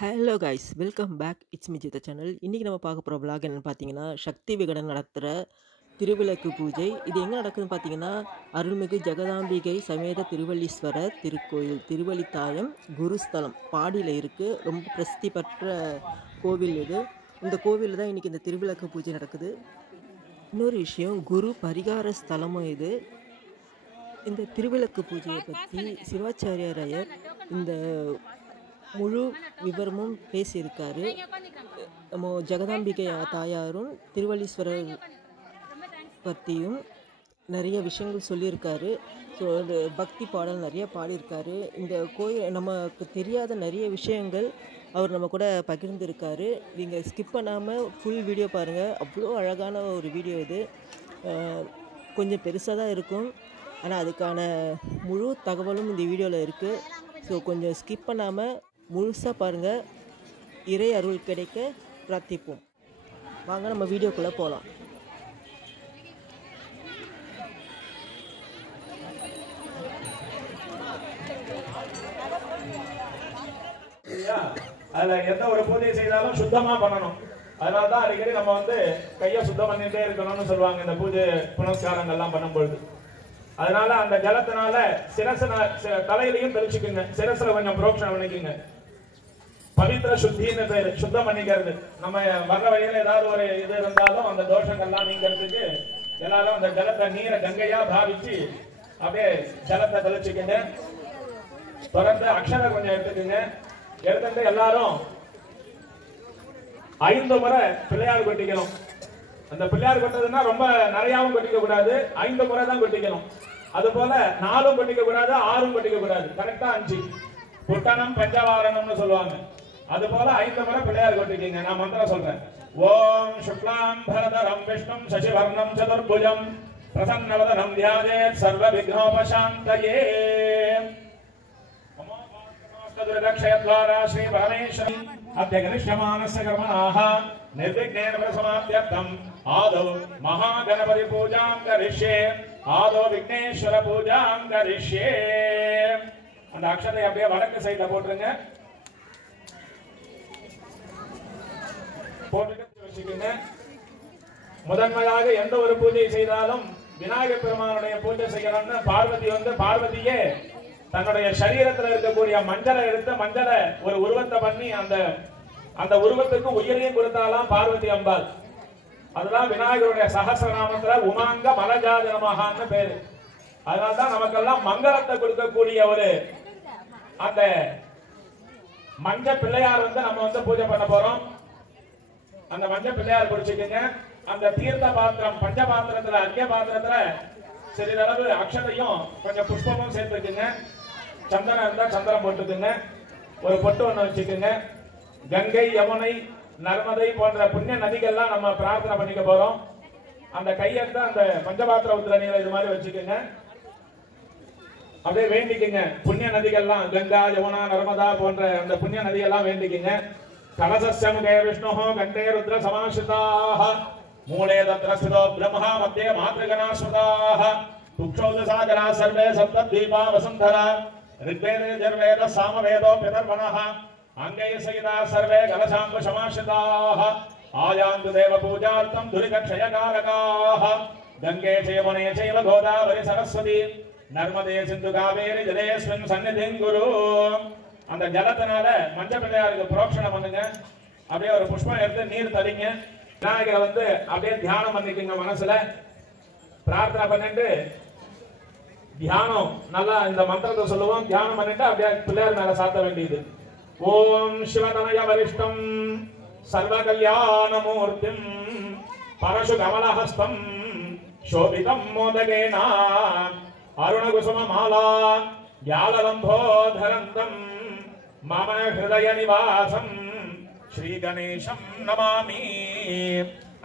Hello guys, welcome back. It's me ஜித்த channel. இன்றைக்கி நம்ம பார்க்க போகிற vlog என்னென்னு பார்த்தீங்கன்னா, சக்தி விகடன் நடத்துகிற திருவிளக்கு பூஜை. இது எங்கே நடக்குதுன்னு பார்த்தீங்கன்னா, அருள்மிகு ஜெகதாம்பிகை சமேத திருவல்லீஸ்வரர் திருக்கோயில் திருவல்லித்தாயம் குருஸ்தலம் பாடியில் இருக்குது. ரொம்ப பிரசித்தி பெற்ற கோவில் இது. இந்த கோவிலில் தான் இன்றைக்கி இந்த திருவிளக்கு பூஜை நடக்குது. இன்னொரு விஷயம், குரு பரிகார ஸ்தலமும் இது. இந்த திருவிளக்கு பூஜையை பற்றி சிவாச்சாரியார் ஐயர் இந்த முழு விவரமும் பேசியிருக்காரு. நம்ம ஜெகதாம்பிகை தாயாரும் திருவல்லீஸ்வரர் பற்றியும் நிறைய விஷயங்கள் சொல்லியிருக்காரு. ஸோ பக்தி பாடல் நிறைய பாடியிருக்காரு. இந்த கோயில் நமக்கு தெரியாத நிறைய விஷயங்கள் அவர் நம்ம கூட பகிர்ந்திருக்காரு. நீங்கள் ஸ்கிப் பண்ணாமல் ஃபுல் வீடியோ பாருங்கள். அவ்வளோ அழகான ஒரு வீடியோ இது. கொஞ்சம் பெருசாக தான் இருக்கும், ஆனால் அதுக்கான முழு தகவலும் இந்த வீடியோவில் இருக்குது. ஸோ கொஞ்சம் ஸ்கிப் பண்ணாமல் முழுசாக பாருங்கள். இறை அருள் கிடைக்க பிரார்த்திப்போம். வாங்க நம்ம வீடியோக்குள்ளே போகலாம். அதுல எந்த ஒரு பூஜை செய்தாலும் சுத்தமா பண்ணணும். அதனாலதான் அடிக்கடி நம்ம கையை சுத்தம் பண்ணிட்டே இருக்கணும்னு சொல்லுவாங்க இந்த பூஜை புனஸ்காரங்கள்லாம் பண்ணும்பொழுது. அதனால அந்த ஜலத்தினால தலையிலையும் தெளிச்சுக்குங்க. சிரசுல கொஞ்சம் புரோக்ஷனம் பண்ணிக்குங்க. பவித்திர சுத்தின்னு பேரு, சுத்தம் பண்ணிக்கிறது. நம்ம வர்ற வழியில ஏதாவது ஒரு இது இருந்தாலும் அந்த தோஷங்கள்லாம் நீங்கிறதுக்கு எல்லாரும் அந்த ஜலத்தை நீரை கங்கையா பாவிச்சு அப்படியே ஜலத்தை தெளிச்சுக்குங்க. தொடர்ந்து அக்ஷரை கொஞ்சம் எடுத்துக்குங்க. எடுத்துட்டு எல்லாரும் 5 முறை பிள்ளையார் கொட்டிக்கணும். அந்த பிள்ளையார் கொட்டதுன்னா ரொம்ப நிறையாவும் கொட்டிக்க கூடாது, 5 முறை தான் கொட்டிக்கணும். அது போல 4 கொட்டிக்க கூடாது, 6 கொட்டிக்க கூடாது, கரெக்டா 5. புட்டனம் பஞ்சவாரணம்னு சொல்லுவாங்க. அது போல 5 முறை பிள்ளையார் கொட்டிக்கீங்க. நான் மந்திரம் சொல்றேன். ஓம் சுக்லாம் பரதரம் விஷ்ணும் சசிவர்ணம் சதுர்புஜம் பிரசன்னவதனம் தியாயேத் சர்வ விக்னோபசாந்தயே. श्री परमेश्वरी अद्यगनिष्यमानस्य कर्मणाः निर्विघ्नेन प्रसमाप्त्यर्थम् आदौ महागणपति पूजां करिष्ये. आदौ विघ्नेश्वर पूजां करिष्ये. அந்த அக்ஷதை அப்படியே வடக்கு சைடுல போட்டுருங்க. போட்டுட்டு வச்சுக்கோங்க. முதன்மையாக எந்த ஒரு பூஜை செய்தாலும் விநாயகர் பெருமானுடைய பூஜை செய்யணும்னு பார்வதியே தன்னுடைய சரீரத்தில் இருக்கக்கூடிய மஞ்சளை எடுத்து மஞ்சளை ஒரு உருவத்தை பண்ணி அந்த உருவத்துக்கு உயிரையும் கொடுத்தாலாம் பார்வதி அம்பாள். அதுதான் விநாயகருடைய சகஸ்ரநாமத்துல உமாங்க மலஜாதி நமகான்னு பேரு. அதனால்தான் நமக்கெல்லாம் மங்களத்தை கொடுக்கக்கூடிய ஒரு அந்த மஞ்ச பிள்ளையார் நம்ம பூஜை பண்ண போறோம். அந்த மஞ்ச பிள்ளையார் குடிச்சுக்கங்க. அந்த தீர்த்த பாத்திரம் பஞ்ச பாத்திரத்துல அர்க்கிய பாத்திரத்துல சிறிதளவு அக்ஷதையும் கொஞ்சம் புஷ்பமும் சேர்த்துக்குங்க. சந்தனம் இருந்தா சந்தனம் போட்டுக்குங்க. ஒரு பொட்டு ஒண்ணு வச்சுக்குங்க. கங்கை யமுனை நர்மதை போன்ற புண்ணிய நதிகள்லாம் நம்ம பிரார்த்தனை பண்ணிக்க போறோம். அந்த கையெடுத்து அந்த பஞ்சபாத்திர உத்திர நீரை இது மாதிரி வச்சுக்குங்க. அப்படியே வேண்டிக்குங்க. புண்ணிய நதிகள்லாம் கங்கா யமுனா நர்மதா போன்ற அந்த புண்ணிய நதியெல்லாம் வேண்டிக்குங்க. கலசஸ்யமுகே விஷ்ணு கண்டே ருத்ர சமாசிரிதாः மூலே தத்ர ஸ்திதோ பிரம்மா மத்தியே மாத்ருகணாஸ்வதாः துக்ஷௌதசாகரா சர்வே சப்தத்வீபா வசுந்தரா ऋग्वेदे यजुर्वेद सामवेदो पितर्वणः अंगैः सहिताः सर्वे कलशाम्ब समाश्रिताः आयान्तु देव पूजार्थं दुरितक्षयकारकाः गंगे यमुने चैव गोदावरी सरस्वती नर्मदे सिन्धु कावेरी जलेस्मिन् सन्निधिं कुरु. அந்த ஜலத்தினால மஞ்ச பிள்ளையாருக்கு புரோக்ஷணம் பண்ணுங்க. அப்படியே ஒரு புஷ்பம் எடுத்து நீர் தளிங்க. விநாயகரை அப்படியே தியானம் பண்ணிக்கங்க. மனசுல பிரார்த்தனை பண்ணிட்டு தியானம் நல்லா இந்த மந்திரத்தை சொல்லுவோம். தியானம் பண்ணிட்டு அப்படியே பிள்ளையார் மேல சாத்த வேண்டியது. ஓம் சிவதனய வரிஷ்டம் சர்வ கல்யாணமூர்த்திம் பரசு கமலஹஸ்தம் சோபிதம் மோதகேன அருணகுசும மாலா யாலலம்போதரந்தம் மம ஹிருதய நிவாசம் ஸ்ரீ கணேசம் நமாமி.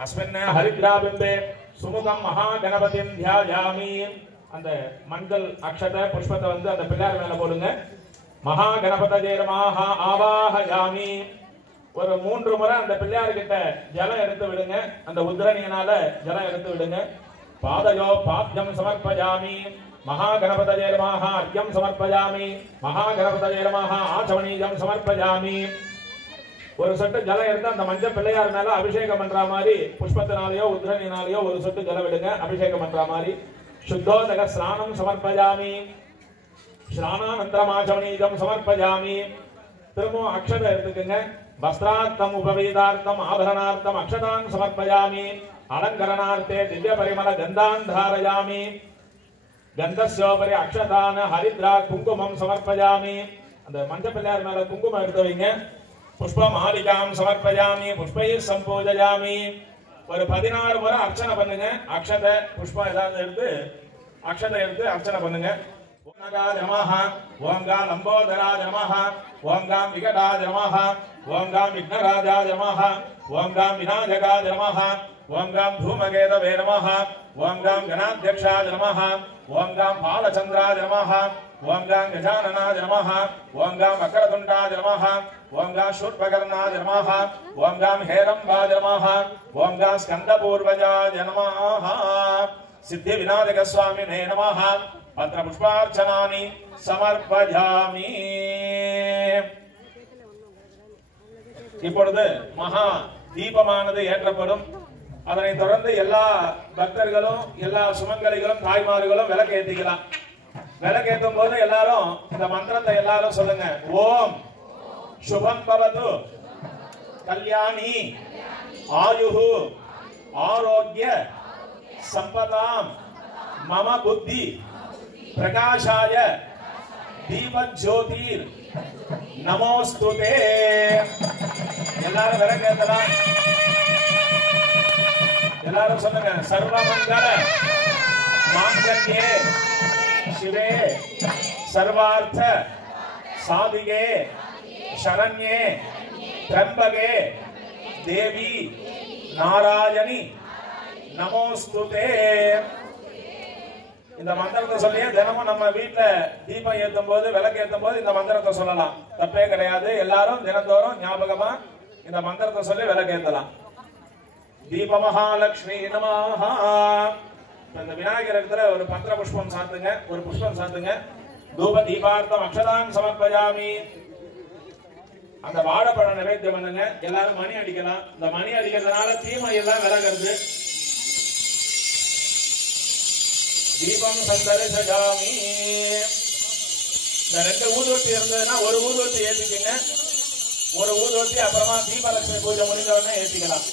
அஸ்மின் ஹரித்ராபிம்பே சுமுகம் மகாகணபதிம் தியாயாமி. அந்த மஞ்சள் அக்ஷத புஷ்பத்தை அந்த பிள்ளையார் மேல போடுங்க. மகா கணபதயே நமஹ ஆவாஹயாமி. ஒரு 3 முறை அந்த பிள்ளையார் கிட்ட ஜலம் எடுத்து விடுங்க. அந்த உத்ரணியனால ஜலம் எடுத்து விடுங்க. பாதயோ பாத்யம் சமர்ப்பயாமி. மகா கணபதயே நமஹ அர்க்யம் சமர்ப்பயாமி. மகா கணபதயே நமஹ ஆச்சமனீயம் சமர்ப்பயாமி. ஒரு சொட்டு ஜலம் எடுத்து அந்த மஞ்சள் பிள்ளையார் மேல அபிஷேகம் பண்ற மாதிரி புஷ்பத்தினாலேயோ உத்ரணினாலேயோ ஒரு சொட்டு ஜலம் விடுங்க. அபிஷேகம் பண்ற மாதிரி சுத்தோதக ஸ்நானம் சமர்ப்பயாமி, ஸ்நானானந்தரமாச்சமனீஜம் சமர்ப்பயாமி. திரும்பவும் அக்ஷதை எடுத்துக்கங்க. வஸ்திரார்த்தம் உபவீதார்த்தம் ஆபரணார்த்தம் அக்ஷதாம் சமர்ப்பயாமி. அலங்கரணார்த்தே திவ்ய பரிமள கந்தான் தாரயாமி. கந்தஸ்யோபரி அக்ஷதான ஹரித்ரா குங்குமம் சமர்ப்பயாமி. அந்த மஞ்சள் பிள்ளையார் மேல குங்குமம் எடுத்து வைங்க. புஷ்ப மாலிகாம் சமர்ப்பயாமி புஷ்பை சம்பூஜயாமி. ஒரு 16 முறை அர்ச்சனை பண்ணுங்க. அக்ஷதை புஷ்பம் ஏதாவது எடுத்து அக்ஷதை எடுத்து அர்ச்சனை பண்ணுங்க. ஓம்காராய நமஹ, ஓம்காம் லம்போதராய நமஹ, ஓம்காம் விகடாய நமஹ, ஓம்காம் விக்னராஜாய நமஹ, ஓம்காம் விநாயகாய நமஹ, ஓம்காம் தூமகேதவே நமஹ, ஓம்காம் கணாத்யக்ஷாய நமஹ, ஓம்காம் பாலச்சந்திராய நமஹ, ஓம்காம் கஜானனாய நமஹ, ஓம்காம் வக்ரதுண்டாய நமஹ, ஓம்காம் சூர்பகர்ணாய நமஹ, ஓம்காம் ஹேரம்பாய நமஹ, ஓம்காம் ஸ்கந்தபூர்வஜாய நமஹ, சித்தி விநாயக சுவாமினே நமஹ. பத்ர புஷ்பார்ச்சனானி சமர்ப்பயாமி. இப்பொழுது மகா தீபமானது ஏற்றப்படும். அதனை தொடர்ந்து எல்லா பக்தர்களும் எல்லா சுமங்கலிகளும் தாய்மார்களும் விளக்கு ஏற்றிக்கலாம். விளக்கு ஏற்றும் போது எல்லாரும் இந்த மந்திரத்தை எல்லாரும் சொல்லுங்க. ஓம் சுபம் பவது கல்யாணி ஆயுஹு ஆரோக்கிய சம்பதாம் மம புத்தி பிரகாஷாய தீபஜ்யோதிர் நமோஸ்துதே. எல்லாரும் விளக்கு ஏத்தலாம். எல்லாரும் சொல்லுங்க. சர்வமங்கல மாங்கல்யே சிவே சர்வார்த்த சாதிகே சரண்யே த்ரம்பகே தேவி நாராயணி நமோஸ்துதே. இந்த மந்திரத்தை சொல்லியே தினமும் நம்ம வீட்டுல தீபம் ஏற்றும் போது விளக்கு ஏற்றும் போது இந்த மந்திரத்தை சொல்லலாம். தப்பே கிடையாது. எல்லாரும் தினந்தோறும் ஞாபகமா இந்த மந்திரத்தை சொல்லி விளக்கு ஏற்றலாம். தீப மகாலட்சுமி நமஹ. இந்த விநாயகர் இடத்துல ஒரு பத்திர புஷ்பம் சாத்துங்க. ஒரு புஷ்பம் சாத்துங்க. தூப தீபார்த்தம் அக்ஷதாம் சமர்ப்பயாமி. அந்த வாழைப்பழம் நிவேத்தியம் பண்ணுங்க. எல்லாரும் மணி அடிக்கலாம். இந்த மணி அடிக்கிறதுனால தீமை எல்லாம் விலகிறது. தீபம் சந்தரிசயாமி. இந்த 2 ஊதுவத்தி இருந்ததுன்னா ஒரு ஊதுவத்தி ஏத்திக்கங்க. ஒரு ஊதுவத்தி அப்புறமா தீபலட்சுமி பூஜை முடிஞ்ச உடனே ஏத்திக்கலாம்.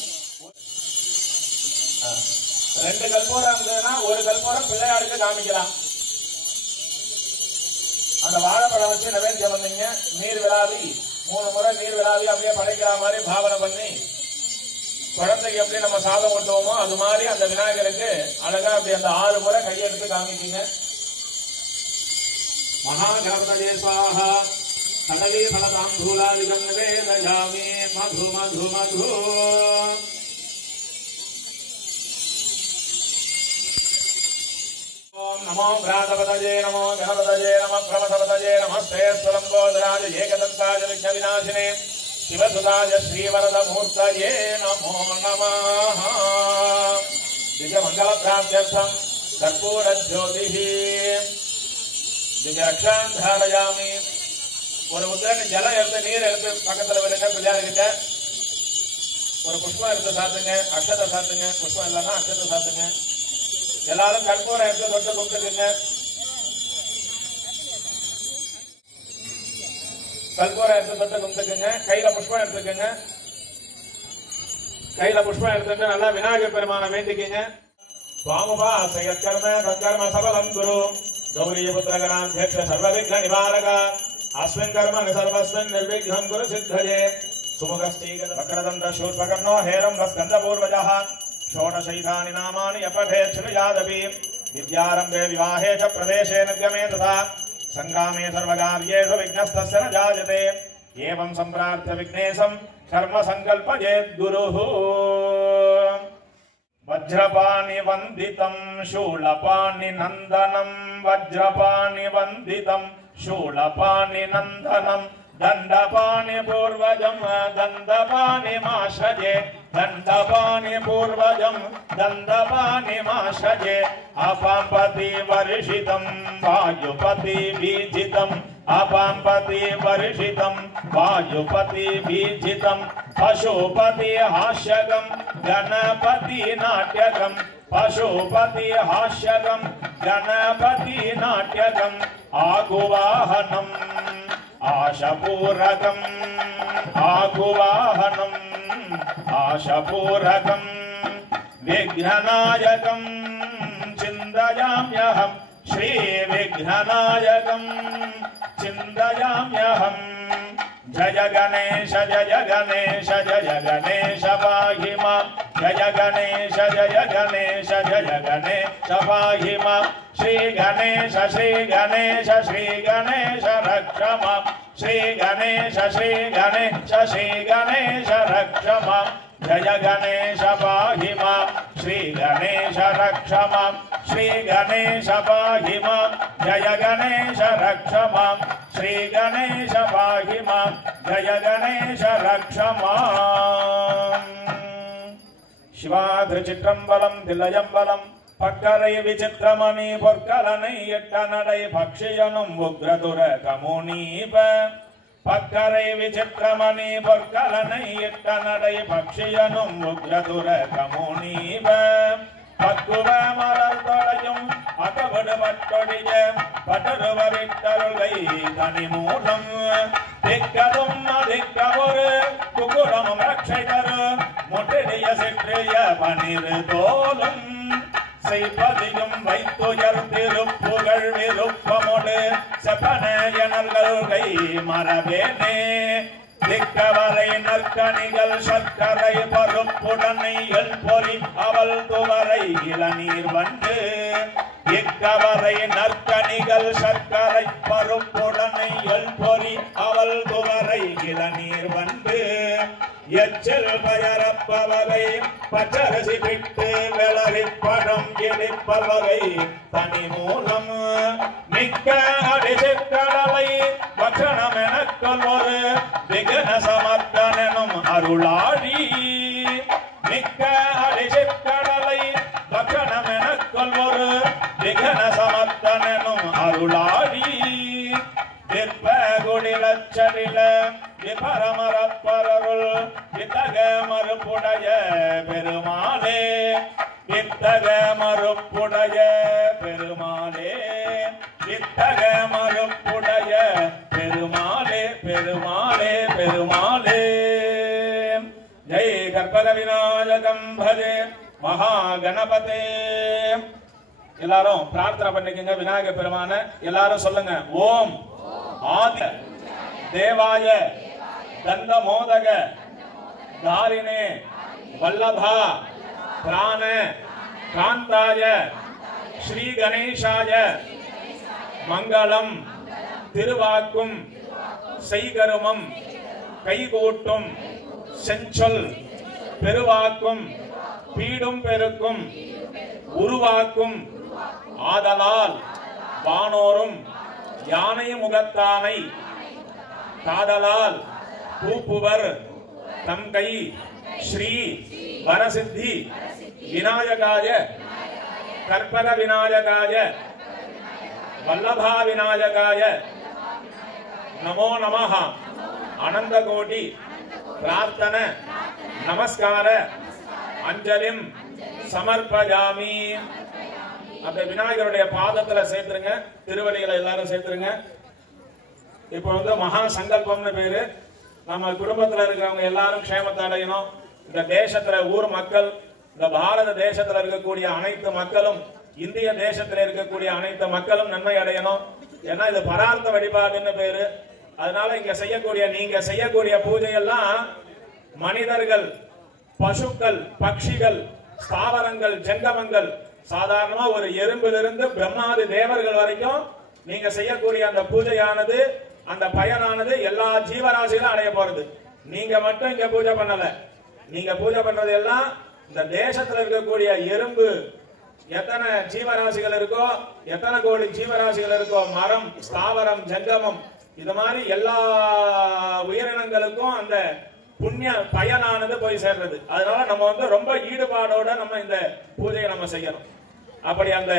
2 கற்பூரம் இருந்ததுன்னா ஒரு கற்பூரம் பிள்ளையாருக்கு காமிக்கலாம். அந்த வாழைப்பழம் வச்சு நிவேத்தியம் பண்ணீங்க. நீர் விழாவி 3 முறை நீர் விழாவி அப்படியே படைக்கிற மாதிரி பாவனை பண்ணி குழந்தைக்கு எப்படி நம்ம சாதம் கொட்டுவோமோ அது மாதிரி அந்த விநாயகருக்கு அழகா அப்படி அந்த 6 முறை கையெடுத்து காமிக்கீங்க. மகா கணபதயே ஸ்வாஹா. கடலி பலதாம்பூலாதிகம் நிவேதயாமி. மது மது மது. ஓம் நமோ பிராதபதயே நமோ கணபதயே நம பிரமதபதயே நமஸ்தே ஸ்வலம்போதராஜ ஏகதந்தாய விக்ன விநாசினே சிவசுதாய ஸ்ரீவரத மூர்த்தயே நமோ நமः. திவ்ய மங்கள பிராப்த்யர்த்தம் கற்பூர ஜோதிஹி திவ்ய ரக்ஷான் தாரயாமி. ஒரு உத்தரணி ஜலம் எடுத்து நீர் எடுத்து பக்கத்துல விடுங்க. பிள்ளையார்கிட்ட ஒரு புஷ்பம் எடுத்து சாத்துங்க. அக்ஷதை சாத்துங்க. புஷ்பம் இல்லைன்னா அக்ஷதை சாத்துங்க. எல்லாரும் கற்பூரம் எடுத்து தொட்டு கும்பிட்டுக்குங்க. கற்பூரம் எடுத்து தொட்டு கும்பிட்டுக்குங்க. கையில புஷ்பம் எடுத்துக்கங்க. கையில புஷ்பம் எடுத்துட்டு நல்லா விநாயகர் பெருமான வேண்டிக்கங்க. சுவாமுபா சயத்கர்ம தற்கர்ம சபலம் குரு கௌரி புத்திரகணாத்யக்ஷ சர்வவிக்ன நிவாரக அஸ்மின் கர்ம சர்வஸ்மின் நிர்விக்னம் குரு சித்தயே சுமுகஸ்ரீகத வக்ரதண்ட சூர்பகர்ணோ ஹேரம்ப ஸ்கந்தபூர்வஜः षोडशैतानि नामानि यपठेत् शृणुयादपि विद्यारम्भे विवाहे च प्रवेशे निर्गमे तथा संग्रामे सर्वकार्येषु विघ्नस्तस्य न जायते एवं सम्प्रार्थ्य विघ्नेशं कर्म संकल्पयेत् गुरुः। वज्रपाणि वन्दितं शूलपाणि नन्दनं वज्रपाणि वन्दितं शूलपाणि नन्दनं दंडपाणि पूर्वजं दंडपाणि माशजे दंडपाणि पूर्वजं दंडपाणि माशजे अपांपति वर्षितं वायुपति बीजितं अपाम्पति वर्षितं वायुपति बीजितं पशुपति हास्यकं गणपति नाट्यकं पशुपति हास्यकं गणपति नाट्यकं आगुवाहनम् आशपूरकम् आगुवाहनम् आशपूरकम् विघ्ननायकं चिन्तयाम्यहम् श्री विघ्ननायकं चिन्तयाम्यहम् जय गणेश जय गणेश जय गणेश पाहि मां जय गणेश जय गणेश जय गणेश पाहि मां श्री गणेश रक्ष मां श्री गणेश रक्ष मां जय गणेश पाहि मां श्री गणेश रक्ष मां श्री गणेश पाहि मां जय गणेश रक्ष मां श्री गणेश पाहि मां जय गणेश रक्ष मां शिवाधृचित्रम्बलं तिलयम्बलं पक्करै विचित्रमणि பொற்கலனை எட்டநடை பக்ஷியனும் உக்ரதுர கமுனீப பக்கரை விசித்திரமணி பொற்கலனை எட்டநடை பக்ஷியனும் உக்ரதுர கமுனீப பக்குவ மலர் தொலையும் அகவடு பட்டொழிய பட்டருவ விட்டருளை தனி மூலம் திக்கதும் அதிக்கவொரு குகுளமும் ரட்சை தரு முட்டிடைய சிற்றிய பனிரு தோலும் செய்பதியும் வைத்துயர் திருப்புகழ் விருப்பமோடு செப்பனையனர்கள் மரபேனே திக்கவரை நற்கணிகள் சர்க்கரை பருப்புடனை பொறி அவள் துவரை இளநீர் வந்து இக்கவரை நற்கணிகள் சர்க்கரை பருப்புடனை பொறி அவள் துவரை இளநீர் வந்து எச்சில் பயரப்பவகை பச்சரிசி பிட்டு வெளரி பழம் இடிப்பவகை தனி மூலம் மிக்க அடிசிக்கடலை வச்சனம் எனக்குள் ஒரு விகன சமர்த்தனும் அருளாடி மிக்க அடிசிக்கடலை வச்சனம் எனக்குள் ஒரு விகன சமர்த்தனும் அருளாடி விற்ப குடிலச்சடில விபரமரப்பரருள் வித்தக மறுப்புடைய பெருமாளே வித்தக மறுப்புடைய பெருமாளே வித்தக மறுப்புடைய பெருமாளே பெருமாளே பெருமாளே ஜெய் கற்பக விநாயகம் பஜே மகாகணபதே எல்லாரும் பிரார்த்தனை பண்ணிக்கங்க விநாயக பெருமான எல்லாரும் சொல்லுங்க ஓம் ஆதி தேவாய தந்த மோதக தாரிணே வல்லபா பிராண காந்தாய ஸ்ரீ கணேசாய மங்களம் திருவாக்கும் செய்கருமம் கைகூட்டும் செஞ்சொல் பெருவாக்கும் பீடும் பெருக்கும் உருவாக்கும் ஆதலால் வானோரும் யானை முகத்தானை காதலால் பூப்புவர் தம் கை ஸ்ரீ வரசித்தி விநாயகாய கற்பக விநாயகாய வல்லபா விநாயகாய நமோ நமஹ அனந்த கோடி பிரார்த்தன நமஸ்கார அஞ்சலிம் சமர்ப்பயாமி. அந்த விநாயகருடைய பாதத்துல சேர்த்துருங்க, திருவடிகளை எல்லாரும் சேர்த்துருங்க. இப்போ மகா சங்கல்பம்னு பேரு. நம்ம குடும்பத்துல இருக்கிறவங்க எல்லாரும் க்ஷேமத்தை அடையணும். இந்த தேசத்துல ஊர் மக்கள், இந்த பாரத தேசத்துல இருக்கக்கூடிய அனைத்து மக்களும், இந்திய தேசத்துல இருக்கக்கூடிய அனைத்து மக்களும் நன்மை அடையணும். ஏன்னா இது பரார்த்த வழிபாடுன்னு பேரு. அதனால இங்க செய்யக்கூடிய நீங்க செய்யக்கூடிய பூஜை எல்லாம் மனிதர்கள், பசுக்கள், பட்சிகள், ஸ்தாவரங்கள், ஜங்கமங்கள், சாதாரணமா ஒரு எறும்பிலிருந்து பிரம்மாதி தேவர்கள் வரைக்கும் நீங்க செய்யக்கூடிய அந்த பூஜையானது, அந்த பயனானது எல்லா ஜீவராசிகளும் அடைய போறது. நீங்க மட்டும் இங்க பூஜை பண்ணல, நீங்க பூஜை பண்றது எல்லாம் இந்த தேசத்துல இருக்கக்கூடிய எறும்பு எத்தனை ஜீவராசிகள் இருக்கோ, எத்தனை கோடி ஜீவராசிகள் இருக்கோ, மரம், ஸ்தாவரம், ஜங்கமம், இது மாதிரி எல்லா உயிரினங்களுக்கும் அந்த புண்ணிய பயனானது போய் சேர்றது. அதனால நம்ம ரொம்ப ஈடுபாடோட நம்ம இந்த பூஜையை நம்ம செய்யணும். அப்படி அந்த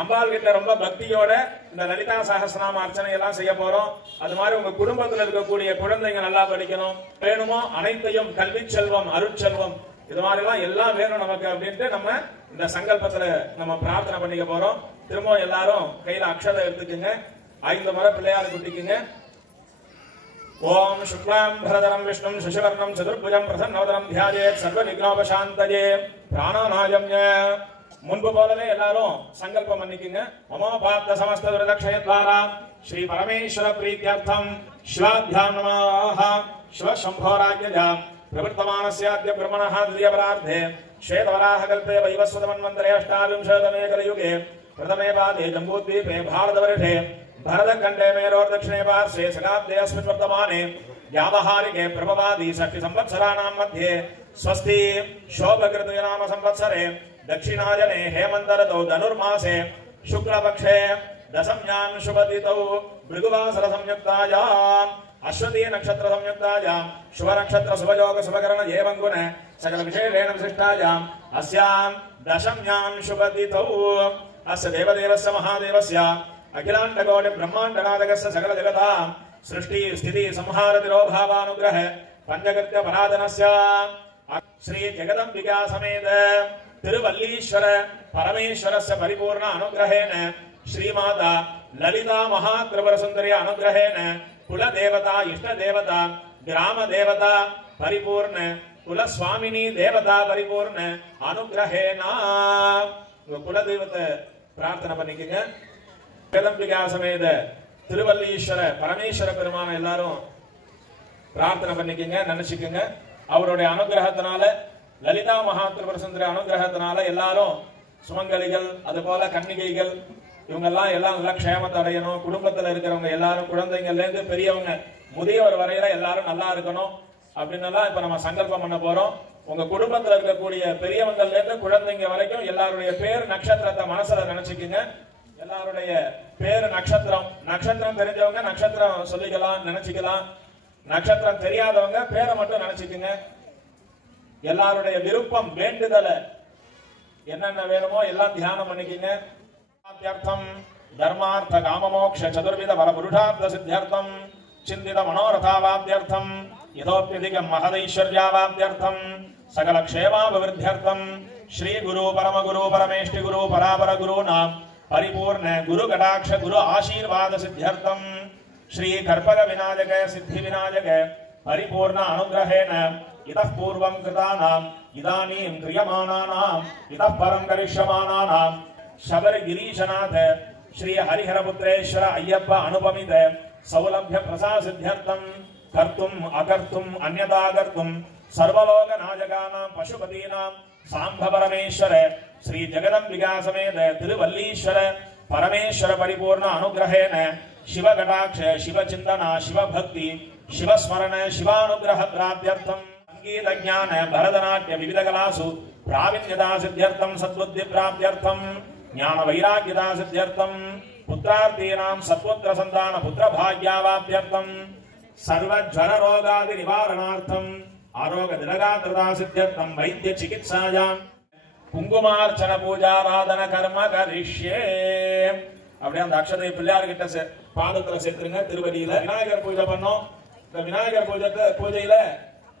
அம்பாள் கிட்ட ரொம்ப பக்தியோட இந்த லலிதா சஹஸ்ரநாம அர்ச்சனை எல்லாம் செய்ய போறோம். அது மாதிரி உங்க குடும்பத்துல இருக்கக்கூடிய குழந்தைங்க நல்லா படிக்கணும், வேணுமோ அனைத்தையும் கல்வி செல்வம் அருட்செல்வம் இது மாதிரி எல்லாம் வேணும் நமக்கு அப்படின்ட்டு நம்ம இந்த சங்கல்பத்துல நம்ம பிரார்த்தனை பண்ணிக்க போறோம். திரும்ப எல்லாரும் கையில அக்ஷதை எடுத்துக்குங்க. 5 முறை பிள்ளையார் குட்டிக்குங்க. ஓம் சுக்லாம் பரதரம் விஷ்ணும் சசிவர்ணம் சதுர்புஜம் பிரசன்னவதனம் தியாயேத் சர்வ விக்னோபசாந்தயே பிராணாநாயம்ய. முன்பு போலவே எல்லாரும் சங்கல்பம் பண்ணிக்குங்க. மமோபாத்த சமஸ்த விரதக்ஷயத்வாரா ஸ்ரீ பரமேஸ்வர பிரீத்யர்த்தம் சிவாபியாம் நமः. சிவ சம்போராஜ்ஞாம் प्रवृत्तमानस्याद्य ब्रह्मणः द्वितीयपरार्धे श्वेतवराहकल्पे वैवस्वतमन्वन्तरे अष्टाविंशतमे कलियुगे प्रथमे पादे जम्बूद्वीपे भारतवर्षे भरतखण्डे मेरोर्दक्षिणे पार्श्वे शकाब्दे अस्मिन् वर्तमाने व्यावहारिके प्रभवादि षष्टिसंवत्सराणां मध्ये स्वस्ति शोभकृते नाम संवत्सरे दक्षिणायने हेमन्तर्तौ धनुर्मासे शुक्लपक्षे दशम्यां शुभतिथौ भृगुवासर संयुक्तायाम् अश्वती नक्षत्र संयुक्तायां शुभ नक्षत्र शुभयोग शुभकरण एवंगुण सकल विशेषेण विशिष्टायां अस्यां दशम्यां शुभतिथौ अस्य देवदेवस्य महादेवस्य अखिलाण्डकोटि ब्रह्माण्डनाथकस्य सकल जगतां सृष्टि स्थिति संहार तिरोभावानुग्रह पंचकृत्य पराधनस्य श्री जगदम्बिका समेत तिरुवल्लीश्वर परमेश्वरस्य परिपूर्ण अनुग्रहेण श्रीमाता ललिता महात्रिपुर सुंदरी अनुग्रहेण कुल देवता इष्ट देवता ग्राम देवता परिपूर्ण कुल स्वामिनी देवता परिपूर्ण अनुग्रहेण कुल देवता प्रार्थना பண்ணிக்கங்க. ஜெகதம்பிகா சமேத திருவல்லீஸ்வர பரமேஸ்வர பெருமான எல்லாரும் பிரார்த்தனை பண்ணிக்கங்க, நினைச்சுக்கங்க. அவருடைய அனுகிரகத்தினால லலிதா மகாத்ரிபுர சுந்தரி அனுகிரகத்தினால எல்லாரும் சுமங்கலிகள் அதுபோல கன்னிகைகள் இவங்கெல்லாம் எல்லாம் நல்ல க்ஷேமத்தை அடையணும். குடும்பத்துல இருக்கிறவங்க எல்லாரும் குழந்தைங்கள்ல இருந்து பெரியவங்க முதியவர் வரையில எல்லாரும் நல்லா இருக்கணும் அப்படின்னு இப்ப நம்ம சங்கல்பம் பண்ண போறோம். உங்க குடும்பத்துல இருக்கக்கூடிய பெரியவங்கள்ல இருந்து குழந்தைங்க வரைக்கும் எல்லாருடைய பேர் நட்சத்திரத்தை மனசுல நினைச்சுக்குங்க. எல்லாருடைய பேர் நட்சத்திரம் நட்சத்திரம் தெரிஞ்சவங்க நட்சத்திரம் சொல்லிக்கலாம் நினைச்சுக்கலாம். நட்சத்திரம் தெரியாதவங்க பேரை மட்டும் நினைச்சுக்குங்க. எல்லாருடைய விருப்பம் வேண்டுதலை என்னென்ன வேணுமோ எல்லாம் தியானம் பண்ணிக்கங்க. धर्मार्थ काम मोक्ष चतुर्विध फल पुरुषार्थ सिद्ध्यर्थम चिंतित मनोरथावाप्त्यर्थम यथोप्यधिकं महदैश्वर्यावाप्त्यर्थम सकल क्षेमाभिवृद्ध्यर्थम श्री गुरु परम गुरु परमेष्टि गुरु परापर गुरु नाम परिपूर्ण गुरु कटाक्ष गुरु आशीर्वाद सिद्ध्यर्थम श्री कर्पग विनायक सिद्धि विनायक परिपूर्ण अनुग्रहेण इतः पूर्वं कृतानां इदानीं क्रियमाणानां इतः परं करिष्यमाणानां शबर गिरीशनाथ श्री हरिहरपुत्रेश्वर अय्यप्प अनुपमित सौलभ्य प्रसाद सिद्ध्यर्थम कर्तुम अकर्तुम अन्यथा कर्तुम सर्वलोक नायकानां पशुपतीनां सांब परमेश्वर श्री जगदम्बिका समेत तिरुवल्लीश्वर परमेश्वर परिपूर्ण अनुग्रहेण शिव कटाक्ष शिव चिंतना शिव भक्ति शिव स्मरण शिवानुग्रह प्राप्त्यर्थम संगीत ज्ञान भरतनाट्य विविध कलासु प्रावीण्यता सिद्ध्यर्थम सद्बुद्धि प्राप्त्यर्थम ज्ञान वैराग्यता सिद्ध्यर्थम पुत्रार्थीनां सत्पुत्र संतान पुत्र भाग्यावाप्त्यर्थम सर्व ज्वर रोगादि निवारणार्थम आरोग्य दिनगात्रता सिद्ध्यर्थम वैद्य चिकित्सायां कुंकुमार्चन पूजाराधन कर्म करिष्ये. அப்படியே அந்த அக்ஷதை பிள்ளையார் கிட்ட பாதத்துல சேர்த்துருங்க. திருவடியில விநாயகர் பூஜை பண்ணோம். இந்த விநாயகர் பூஜையில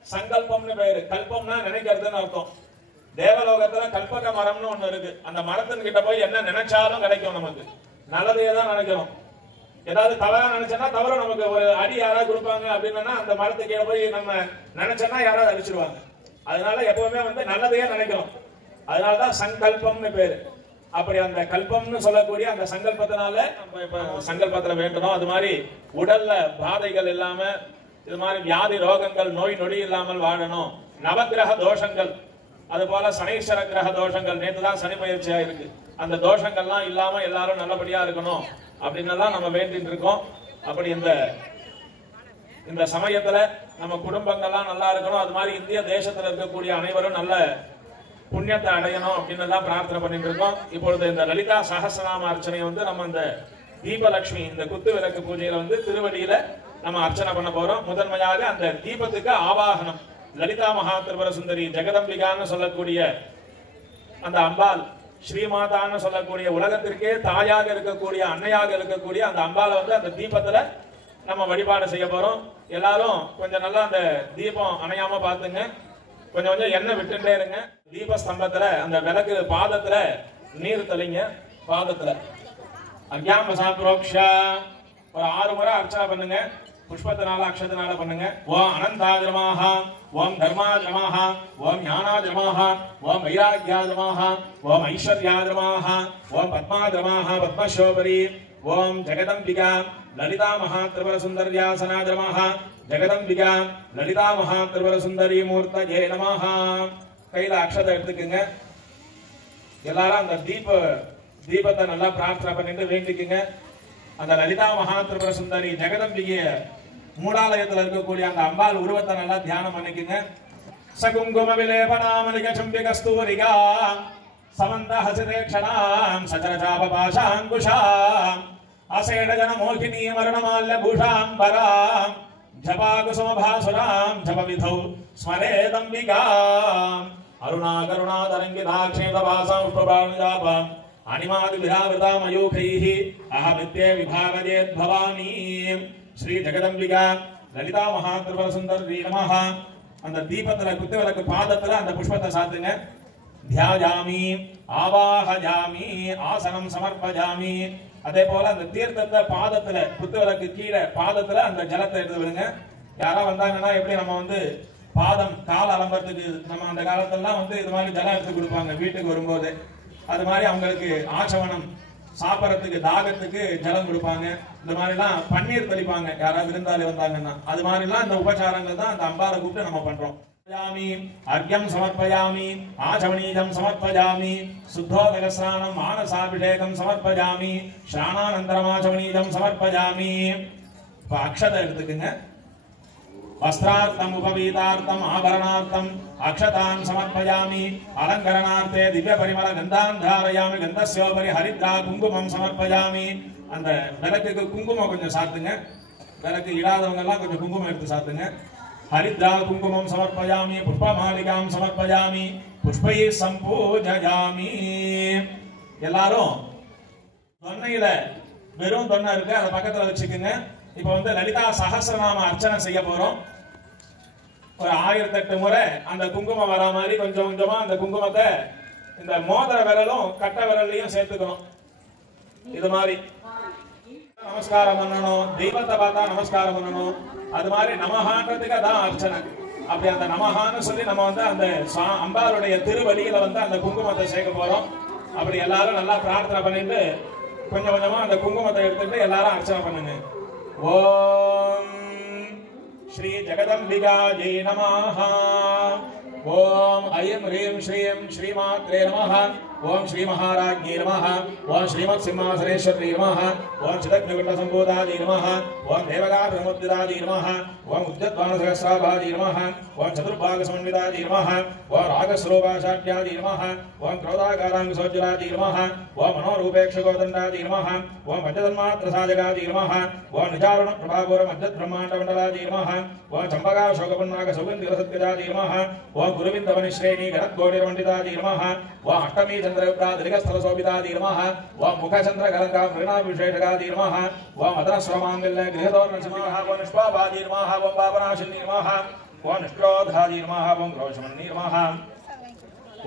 சங்கல்பம்னு பேரு. கல்பம்னா நினைக்கிறதுன்னு அர்த்தம். தேவலோகத்துல கல்பக மரம்னு ஒண்ணு இருக்கு. அந்த மரத்தின் கிட்ட போய் என்ன நினைச்சாலும் கிடைக்கும். நமக்கு நல்லதையே தான் நினைக்கணும். ஏதாவது தவறா நினைச்சோம்னா தவறு நமக்கு ஒரு அடி யாராவது கொடுப்பாங்க அப்படின்னா அந்த மரத்துக்கு போய் நம்ம நினைச்சோம்னா யாராவது அடிச்சிருவாங்க. அதனால எப்பவுமே நல்லதையே நினைக்கணும். அதனாலதான் சங்கல்பம்னு பேரு. அப்படி அந்த கல்பம்னு சொல்லக்கூடிய அந்த சங்கல்பத்தினால நம்ம இப்ப சங்கல்பத்துல வேண்டணும். அது மாதிரி உடல்ல பாதைகள் இல்லாம இது மாதிரி வியாதி ரோகங்கள் நோய் நொடி இல்லாமல் வாழணும். நவகிரக தோஷங்கள் அது போல சனீஸ்வர கிரக தோஷங்கள் நேற்றுதான் சனி பயிற்சியா இருக்கு. அந்த தோஷங்கள்லாம் இல்லாம எல்லாரும் நல்லபடியா இருக்கணும் அப்படின்னு நம்ம வேண்டிட்டு இருக்கோம். அப்படி இந்த சமயத்துல நம்ம குடும்பங்கள்லாம் நல்லா இருக்கணும். அது மாதிரி இந்திய தேசத்துல இருக்கக்கூடிய அனைவரும் நல்ல புண்ணியத்தை அடையணும் அப்படின்னு எல்லாம் பிரார்த்தனை பண்ணிட்டு இருக்கோம். இப்பொழுது இந்த லலிதா சஹஸ்ரநாம அர்ச்சனை நம்ம இந்த தீபலட்சுமி இந்த குத்து விளக்கு பூஜையில திருவடியில நம்ம அர்ச்சனை பண்ண போறோம். முதன்மையாக அந்த தீபத்துக்கு ஆவாகனம் லலிதா மகாத்ரிபுர சுந்தரி ஜெகதம்பிகான்னு சொல்லக்கூடிய அந்த அம்பாள் ஸ்ரீமாதான்னு சொல்லக்கூடிய உலகத்திற்கே தாயாக இருக்கக்கூடிய அன்னையாக இருக்கக்கூடிய அந்த அம்பாளை வந்து அந்த தீபத்துல நம்ம வழிபாடு செய்ய போறோம். எல்லாரும் கொஞ்சம் நல்லா அந்த தீபம் அணையாம பாத்துங்க. கொஞ்சம் கொஞ்சம் எண்ணெய் விட்டுட்டே இருங்க. தீப ஸ்தம்பத்துல அந்த விளக்கு பாதத்துல நீர் தெளிங்க. பாதத்துல அக்யாம்பசா புரோக்ஷா ஒரு 6 முறை அர்ச்சனை பண்ணுங்க. புஷ்பத்தினால அக்ஷத்தினால பண்ணுங்க. ஓம் அனந்தாஜமாஹ, ஓம் தர்மாஜமாஹ, ஓம் ஞானாஜமாஹ, ஓம் வைராக்யாஜமாஹ, ஓம் ஐஸ்வர்யாஜமாஹ, ஓம் பத்மாஜமாஹ பத்மசோபரி, ஓம் ஜெகதம்பிகா லலிதா மகா திரிபுர சுந்தர்யாசனாஜமாஹ, ஜெகதம்பிகா லலிதா மகா திரிபுர சுந்தரி மூர்த்தஜே நமஹ. கையில அக்ஷதை எடுத்துக்குங்க. எல்லாரும் அந்த தீபத்தை நல்லா பிரார்த்தனை பண்ணிட்டு வேண்டிக்குங்க. அந்த லலிதா மகா திரிபுர சுந்தரி ஜெகதம்பிகைய மூலாலயத்துல இருக்கக்கூடிய அந்த அம்பாள் உருவத்தை நல்லா தியானம் பண்ணிக்குங்க. சகுங்கும விலேபனாமலிக சும்பிக ஸ்தூரிகா சமந்த ஹசிதேக்ஷணாம் சச்சரசாப பாஷாங்குஷாம் அசேட ஜன மோகினி மரணமால்ய பூஷாம்பராம் ஜபாகுசுமபாசுராம் ஜபவிதௌ ஸ்மரேதம்பிகாம் அருணா கருணா தரங்கிதாக்ஷேதபாசாம் உஷ்பபாணுஜாபாம் அனிமாதி விராவிரதா மயூகைஹ அஹமித்யே விபாவஜேத் பவானி. ஸ்ரீ ஜெகதம்பிகா லலிதா மகா திரிபுர சுந்தரி நமஹ. அந்த தீபத்துல குத்துவிளக்கு பாதத்துல அந்த புஷ்பத்தை சாத்துங்க. தியாஜாமி ஆவாஹஜாமி ஆசனம் சமர்ப்பஜாமி. அதே போல அந்த தீர்த்தத்தை பாதத்துல குத்துவிளக்கு கீழே பாதத்துல அந்த ஜலத்தை எடுத்து விடுங்க. யாரா வந்தாங்கன்னா எப்படி நம்ம வந்து பாதம் கால் அலம்பறதுக்கு நம்ம அந்த காலத்துல வந்து இது மாதிரி ஜலம் எடுத்து கொடுப்பாங்க வீட்டுக்கு வரும்போது. அது மாதிரி அவங்களுக்கு ஆச்சவனம் சாப்பிடறதுக்கு தாகத்துக்கு ஜலம் கொடுப்பாங்க. இந்த மாதிரி எல்லாம் பன்னீர் தெளிப்பாங்க யாராவது விருந்தாளி வந்தாங்கன்னா. அது மாதிரி எல்லாம் இந்த உபச்சாரங்கள் தான் அந்த அம்பாளை கூப்பிட்டு நம்ம பண்றோம். அர்க்யம் சமர்ப்பயாமி ஆச்சவனீஜம் சமர்ப்பயாமி சுத்தோதக ஸ்நானம் மானசாபிஷேகம் சமர்ப்பயாமி ஸ்நானானந்தரம் ஆச்சவனீஜம் சமர்ப்பயாமி. இப்ப அக்ஷதை எடுத்துக்குங்க. வஸ்திரார்த்தம் உபவீதார்த்தம் ஆபரணார்த்தம் அக்ஷதான் சமர்ப்பயாமி. அலங்கரணார்த்தே திவ்ய பரிமள கந்தான் தாரயாமி. கந்தஸ்யோபரி ஹரித்ரா குங்குமம் சமர்ப்பயாமி. அந்த விளக்குக்கு குங்குமம் கொஞ்சம் சாத்துங்க. விளக்கு இடாதவங்க எல்லாம் கொஞ்சம் குங்குமம் எடுத்து சாத்துங்க. ஹரித்ரா குங்குமம் சமர்ப்பயாமி. புஷ்பமாலிகாம் சமர்ப்பயாமி. புஷ்பை சம்பூஜயாமி. எல்லாரும் தொன்னையில வெறும் தொன்னை இருக்கு, அதை பக்கத்துல வச்சுக்குங்க. இப்ப வந்து லலிதா சஹஸ்ரநாம அர்ச்சனை செய்ய போறோம். ஒரு 1008 முறை அந்த குங்குமம் வர மாதிரி கொஞ்சம் கொஞ்சமா அந்த குங்குமத்தை இந்த மோதிர விரலும் கட்ட விரலையும் சேர்த்துக்கணும். இது மாதிரி நமஸ்காரம் பண்ணணும். தெய்வத்தை பார்த்தா நமஸ்காரம் பண்ணணும். அது மாதிரி நமஹான்றதுக்கு அதான் அர்ச்சனை. அப்படி அந்த நமஹான்னு சொல்லி நம்ம வந்து அந்த அம்பாளுடைய திருவடியில வந்து அந்த குங்குமத்தை சேர்க்க போறோம். அப்படி எல்லாரும் நல்லா பிரார்த்தனை பண்ணிட்டு கொஞ்சம் கொஞ்சமா அந்த குங்குமத்தை எடுத்துட்டு எல்லாரும் அர்ச்சனை பண்ணுங்க. ஓம் ஸ்ரீ ஜெகதம்பிகாஜை நமஹ. ஓம் ஐம் ஹ்ரீம் ஸ்ரீம் ஸ்ரீமாத்ரே நமஹ. ஓம் ஸ்ரீ மகாராஜ்ஞே நமஹ. ஓம் ஸ்ரீமத் சிம்மாசனேஸ்வரி நமஹ. ஓம் சிதக்ஞகுண்ட சம்பூதாஜை நமஹ. ஓம் தேவகா பிரமுத்திதாஜை நமஹ. ஓம் உஜ்ஜத்வான சகஸ்ராபாஜை நமஹ. ஓம் சதுர்பாக சமன்விதாஜை நமஹ. ஓம் ராகஸ்வரூபாஷாட்யாஜை நமஹ. ஓம் க்ரோதாகாராங்குசோஜ்ஜலாஜை நமஹ. ஓம் மனோரூபேக்ஷகோதண்டாஜை நமஹ. ஓம் பஞ்சதன்மாத்ரசாஜகாஜை நமஹ. ஓம் நிஜாருண பிரபாபுர மஜ்ஜத் பிரம்மாண்டமண்டலாஜை நமஹ. ஓம் சம்பகா சோகபன்னாக சௌகந்திரசத்கஜாஜை நமஹ. ஓம் குருவிந்தவனிஸ்ரேணி கரத்கோடிரமண்டிதாஜை நமஹ. ஓம் அஷ்டமி சந்திரவிப்ராதிரிகஸ்தலசோபிதாஜை நமஹ. ஓம் முகச்சந்திர கலங்கா மிருணாபிஷேஷகாஜை நமஹ. ஓம் அதனஸ்வமாங்கல்ய கிரகதோர்ணசிமஹ. ஓம் நிஷ்பாபாஜை நமஹ. ஓம் பாபநாசினி நமஹ. ஓம் நிஷ்க்ரோதாஜை நமஹ. ஓம் க்ரோஷமன்னி நமஹ.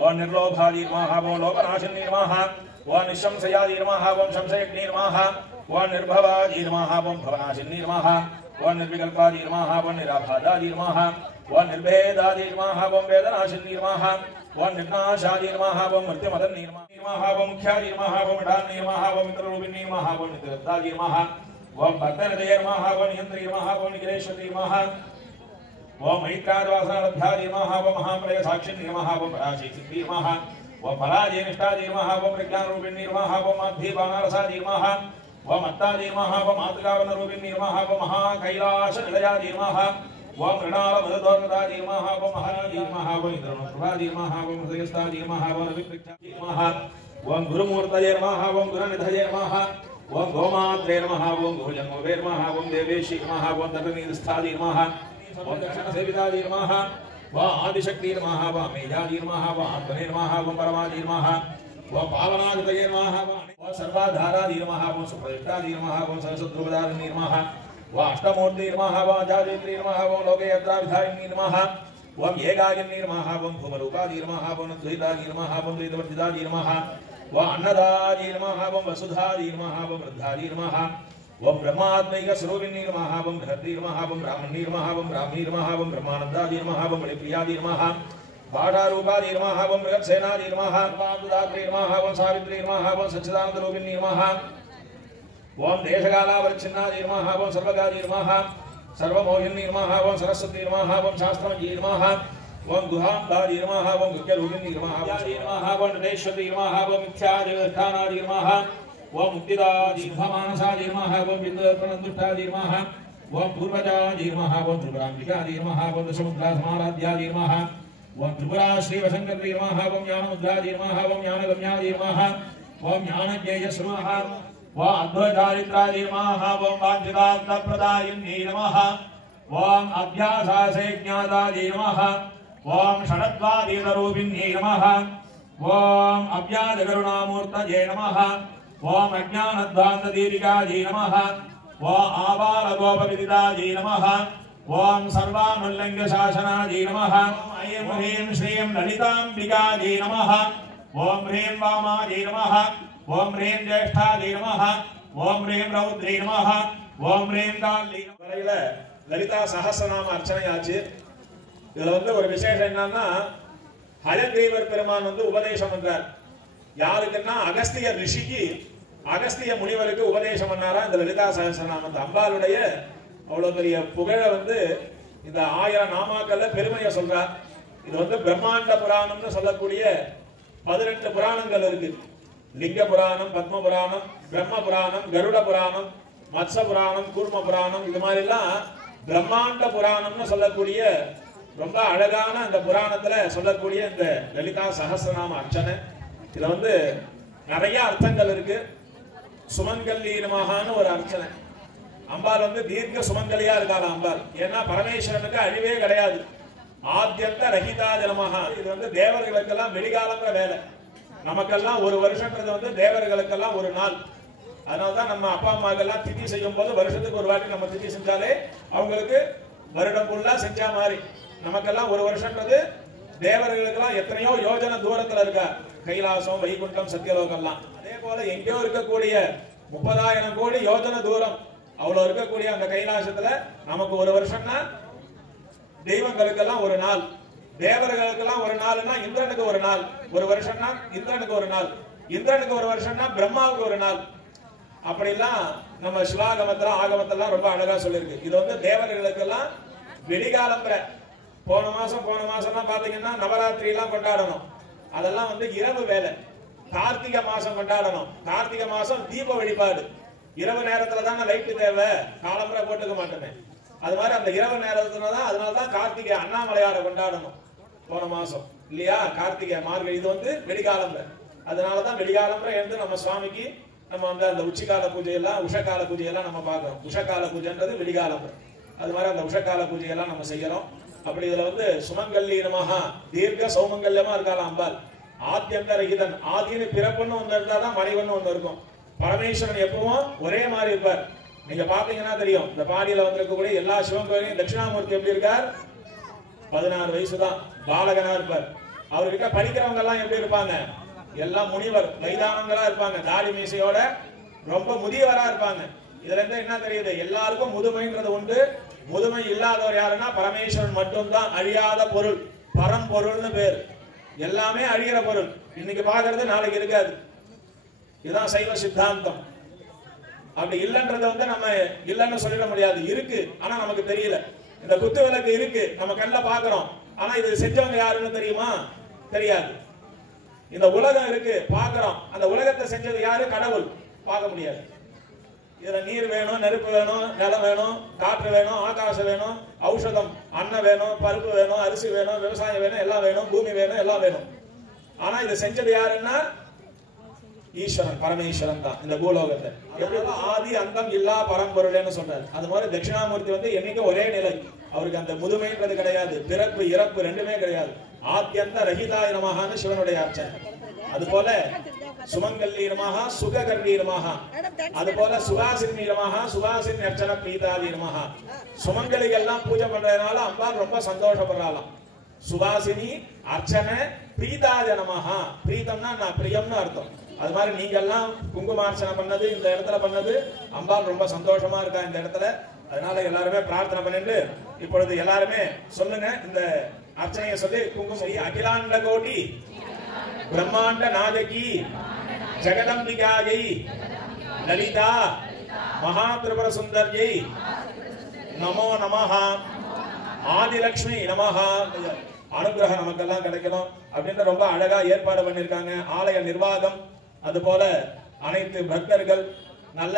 ஓம் நிர்லோபாஜை நமஹ. ஓம் லோபநாசினி நமஹ. ஓம் நிஷம்சயாஜை நமஹ. ஓம் சம்சயக்னி நமஹ. ஓம் நிர்பவாஜை நமஹ. ஓம் பவநாசினி நமஹ. ஓம் நிர்விகல்பாஜை நமஹ. ஓம் நிராபாதாஜை நமஹ. ஓம் நிர்பேதாஜை நமஹ. ஓம் வேதநாசினி நமஹ. ஓம் நிர்நாசாஜை நமஹ. ஓம் மிருத்யுமதன்னி நமஹ. ஓம் முக்யாஜை நமஹ. ஓம் இடான்னி நமஹ. ஓம் மித்ரரூபிணி நமஹ. ஓம் நித்யதாஜை நமஹ. ஓம் பக்தனதே நமஹ. ஓம் நியந்திரி நமஹ. ஓம் நிகிரேஸ்வரி நமஹ. ஓம் மைத்ராஜவாசனலப்யாஜை நமஹ. ஓம் மகாமலய சாட்சிணி நமஹ. ஓம் பராஜை சித்தி நமஹ. ஓம் பராஜய நிஷ்டாஜை நமஹ. ஓம் பிரஜானரூபிணி நமஹ. ஓம் அத்பீபானரசாஜை நமஹ. ஓம் அத்தாஜை நமஹ. ஓம் ஆத்காவனரூபிணி நமஹ. ஓம் மகா கைலாச நிலையாஜை நமஹ. ஓம் ரிணால மததோர்ணதாஜை நமஹ. ஓம் மகாராஜை நமஹ. ஓம் இந்திரனுத்ராஜை நமஹ. ஓம் ஹதயஸ்தாஜை நமஹ. ஓம் விக்ரிச்சாஜை நமஹ. ஓம் குருமூர்த்தயே நமஹ. ஓம் குருநிதயே நமஹ. ஓம் கோமாத்ரே நமஹ. ஓம் கோஜன்மோபே நமஹ. ஓம் தேவேஷி நமஹ. ஓம் தட்டநீதஸ்தாஜை நமஹ. ஓம் தட்சணசேவிதாஜை நமஹ. ஓம் ஆதிசக்தி நமஹ. ஓம் மேஜாஜை நமஹ. ஓம் ஆத்மனே நமஹ. ஓம் பரமாஜை நமஹ. वो पावनागतये नमः वो सर्वाधारादि नमः वो सुप्रदिष्टादि नमः वो सरस्वद्रुपदादि नमः वो अष्टमूर्ति नमः वो जाजेत्री नमः वो लोकयत्राविधायिनी नमः वो येगायिनी नमः वो भूमरूपादि नमः वो द्वैतादि नमः वो द्वैतवर्जितादि नमः वो अन्नदादि नमः वो वसुधादि नमः वो वृद्धादि नमः वो ब्रह्मात्मैक स्वरूपिणी नमः वो बृहद्दि नमः वो ब्राह्मणी नमः वो ब्राह्मी नमः वो ब्रह्मानन्दादि नमः वो बलिप्रियादि नमः बाढारूपादि नमः वो मृगसेनादि नमः वामदात्री नमः वो सावित्री नमः वो सच्चिदानन्दरूपिणी नमः ओम देशकालावच्छिन्नादि नमः ओम सर्वगादि नमः सर्वमोहिनी नमः ओम सरस्वती नमः ओम शास्त्रमयी नमः ओम गुहांदादि नमः ओम गुह्यरूपिणी नमः ओम नटेश्वरी नमः ओम मिथ्यादिवस्थानादि नमः ओम मुक्तिदादि शुभमानसादि नमः ओम बिन्दुर्पणदुष्टादि नमः ओम पूर्वजादि नमः ओम त्रिपुराम्बिकादि नमः ओम दशमुद्रासमाराध्यादि नमः ओम त्रिपुरा श्रीवशंकरी नमः ओम ज्ञानमुद्रादि नमः ओम ज्ञानगम्यादि नमः ओम ज्ञानज्ञेयस् नमः ओम अद्वैतादित्रादि नमः ओम वाञ्छितार्थप्रदायिनी नमः ओम अभ्यासासे ज्ञातादि नमः ओम षडद्वादीतरूपिणी नमः ओम अव्याजकरुणामूर्तये नमः ओम अज्ञानध्वान्तदीपिकायै नमः ओम आबालगोपविदितायै नमः ओम सर्वानुल्लङ्घ्यशासनायै नमः ऐं ह्रीं श्रीं ललिताम्बिकायै नमः ओम ह्रीं वामायै नमः ओम ह्रीं ज्येष्ठायै नमः ओम ह्रीं रौद्री नमः ओम ह्रीं काली வரையில லலிதா சஹஸ்ரநாம அர்ச்சனையாச்சு. இதுல ஒரு விசேஷம் என்னன்னா ஹயக்ரீவர் பெருமான் உபதேசம் பண்றார். யாருக்குன்னா அகஸ்திய ரிஷிக்கு அகஸ்திய முனிவருக்கு உபதேசம் பண்ணாரா இந்த லலிதா சஹஸ்ரநாமத்தை. அம்பாளுடைய அவ்வளவு பெரிய புகழ இந்த 1000 நாமாக்கள்ல பெருமையை சொல்றார். இது பிரம்மாண்ட புராணம்னு சொல்லக்கூடிய 18 புராணங்கள் இருக்கு. லிங்க புராணம், பத்ம புராணம், பிரம்ம புராணம், கருட புராணம், மத்ச புராணம், கூர்ம புராணம், இது மாதிரி எல்லாம் பிரம்மாண்ட புராணம்னு சொல்லக்கூடிய ரொம்ப அழகான அந்த புராணத்துல சொல்லக்கூடிய இந்த லலிதா சஹஸ்ரநாம அர்ச்சனை. இதுல நிறைய அர்த்தங்கள் இருக்கு. சுமங்கல்லி நமஹான்னு ஒரு அர்ச்சனை. அம்பாள் தீர்க்க சுமங்கலியா இருக்காளா அம்பாள். ஏன்னா பரமேஸ்வரனுக்கு அழிவே கிடையாது. ஆத்யந்த ரஹிதா ஜனமஹா. இது தேவர்களுக்கெல்லாம் வெளிகாலங்கிற வேலை. நமக்கெல்லாம் ஒரு வருஷம்ன்றது தேவர்களுக்கெல்லாம் ஒரு நாள். அதனால்தான் நம்ம அப்பா அம்மாக்கெல்லாம் திதி செய்யும் போது வருஷத்துக்கு ஒரு வாட்டி நம்ம திதி செஞ்சாலே அவங்களுக்கு வருடம் ஃபுல்லா செஞ்சா மாதிரி. நமக்கெல்லாம் ஒரு வருஷம்ன்றது தேவர்களுக்கெல்லாம் எத்தனையோ யோஜனை தூரத்துல இருக்கா. கைலாசம், வைகுண்டம், சத்தியலோகம்லாம். அதே போல எங்கேயோ இருக்கக்கூடிய 30,000 கோடி யோஜனை தூரம் அவ்வளவு இருக்கக்கூடிய அந்த கைலாசத்துல நமக்கு ஒரு வருஷம்னா தெய்வங்களுக்கெல்லாம் ஒரு நாள், தேவர்களுக்கெல்லாம் ஒரு நாள்னா இந்திரனுக்கு ஒரு நாள், ஒரு வருஷம்னா இந்திரனுக்கு ஒரு நாள், இந்திரனுக்கு ஒரு வருஷம்னா பிரம்மாவுக்கு ஒரு நாள். அப்படிலாம் நம்ம சிவாகமத்துல ஆகமத்தெல்லாம் ரொம்ப அழகா சொல்லிருக்கு. இது தேவர்களுக்கெல்லாம் வெடிகாலம்பர. போன மாசம்லாம் பாத்தீங்கன்னா நவராத்திரி எல்லாம் கொண்டாடணும். அதெல்லாம் இரவு வேலை. கார்த்திகை மாசம் கொண்டாடணும். கார்த்திகை மாசம் தீப வழிபாடு. இரவு நேரத்துல தான் லைட் தேவை, காலம்பரை போட்டுக்க மாட்டேன். அது மாதிரி அந்த இரவு நேரத்துலதான், அதனாலதான் கார்த்திகை அண்ணாமலையாரை கொண்டாடணும் போன மாசம் இல்லையா. கார்த்திகை மார்கழி இது வெடிகாலம்பரை. அதனாலதான் வெடிகாலம்பரை நம்ம சுவாமிக்கு நம்ம அந்த உச்சிகால பூஜையெல்லாம் உஷகால பூஜையெல்லாம் நம்ம பார்க்கிறோம். உஷகால பூஜைன்றது வெடிகாலம்பரை. அது மாதிரி அந்த உஷகால பூஜையெல்லாம் நம்ம செய்யறோம். அப்படி இதுல சுமங்கல்லி நமஹா, தீர்க்க சௌமங்கல்யமா இருக்காளாம் அம்பாள். ஆத்யந்த ரஹிதன், ஆதின்னு பிறப்புன்னு ஒண்ணு இருந்தாதான் மறைவன்னு ஒண்ணு இருக்கும். பரமேஸ்வரன் எப்பவும் ஒரே மாதிரி இருப்பார். நீங்க பாத்தீங்கன்னா தெரியும். இந்த பாடியில இருக்கக்கூடிய எல்லா சிவன் கோயிலையும் தட்சிணாமூர்த்தி எப்படி இருக்கார்? 16 வயசுதான் பாலகனா இருப்பார். அவர்கிட்ட படிக்கிறவங்க எல்லாம் எப்படி இருப்பாங்க? எல்லாம் முனிவர் மைதானங்களா இருப்பாங்க. தாடி மீசையோட ரொம்ப முதியவரா இருப்பாங்க. இதுல இருந்து என்ன தெரியுது? எல்லாருக்கும் முதுமைன்றது உண்டு. முதுமை இல்லாதவர் யாருன்னா பரமேஸ்வரன் மட்டும்தான். அழியாத பொருள், பரம்பொருள்னு பேர். எல்லாமே அழிகிற பொருள். இன்னைக்கு பாக்குறது நாளைக்கு இருக்காது. இதுதான் சைவ சித்தாந்தம். அப்படி இல்லைன்றத நம்ம இல்லைன்னு சொல்லிட முடியாது. இருக்கு, ஆனா நமக்கு தெரியல. இந்த குத்து விளக்கு இருக்கு, நம்ம கண்ணுல பாக்குறோம். ஆனா இது செஞ்சவங்க யாருன்னு தெரியுமா? தெரியாது. இந்த உலகம் இருக்கு, பாக்குறோம். அந்த உலகத்தை செஞ்சது யாரு? கடவுள். பார்க்க முடியாது. இதுல நீர் வேணும், நெருப்பு வேணும், நிலம் வேணும், காற்று வேணும், ஆகாசம் வேணும், ஔஷதம், அன்னம் வேணும், பருப்பு வேணும், அரிசி வேணும், விவசாயம் வேணும், எல்லாம் வேணும், பூமி வேணும், எல்லாம் வேணும். ஆனா இதை செஞ்சது யாருன்னா ஈஸ்வரன், பரமேஸ்வரன் தான். இந்த பூலோகத்தை ஆதி அந்தம் இல்லா பரம்பொருள்னு சொல்றாரு. அது மாதிரி தட்சிணாமூர்த்தி என்னைக்கும் ஒரே நிலை. அவருக்கு அந்த முதுமைன்றது கிடையாது, பிறப்பு இறப்பு ரெண்டுமே கிடையாது. ஆத்யந்த ரஹிதாய நமஹான்னு சிவனுடைய அர்ச்சனை. அது போல சுமங்கல்லி நமஹ சுககர்ணி நமஹ அதுபோல சுவாசினி நமஹ சுவாசினி அர்ச்சன பிரீதாதி நமஹ சுமங்கலிகள் எல்லாம் பூஜை பண்றதுனால அம்பாள் ரொம்ப சந்தோஷப்படுறாளாம் சுவாசினி அர்ச்சன பிரீதாதி நமஹ பிரீதம்னா நான் பிரியம்னு அர்த்தம் அது மாதிரி நீங்க எல்லாம் குங்குமார்ச்சனை பண்ணது இந்த இடத்துல பண்ணது அம்பாள் ரொம்ப சந்தோஷமா இருக்கா இந்த இடத்துல அதனால எல்லாருமே பிரார்த்தனை பண்ணிட்டு இப்பொழுது எல்லாருமே சொல்லுங்க இந்த அர்ச்சனையை சொல்லி குங்குமம் அகிலாண்ட கோடி பிரம்மாண்ட நாயகி ஜெகதம்பிகாயை லலிதா மகா திரிபுர சுந்தர்யை நமோ நமஹ ஆதிலட்சுமி நமஹ அனுகிரகம் நமக்கெல்லாம் கிடைக்கணும் அப்படின்னு ரொம்ப அழகா ஏற்பாடு பண்ணிருக்காங்க ஆலய நிர்வாகம் அதுபோல அனைத்து பக்தர்கள் நல்ல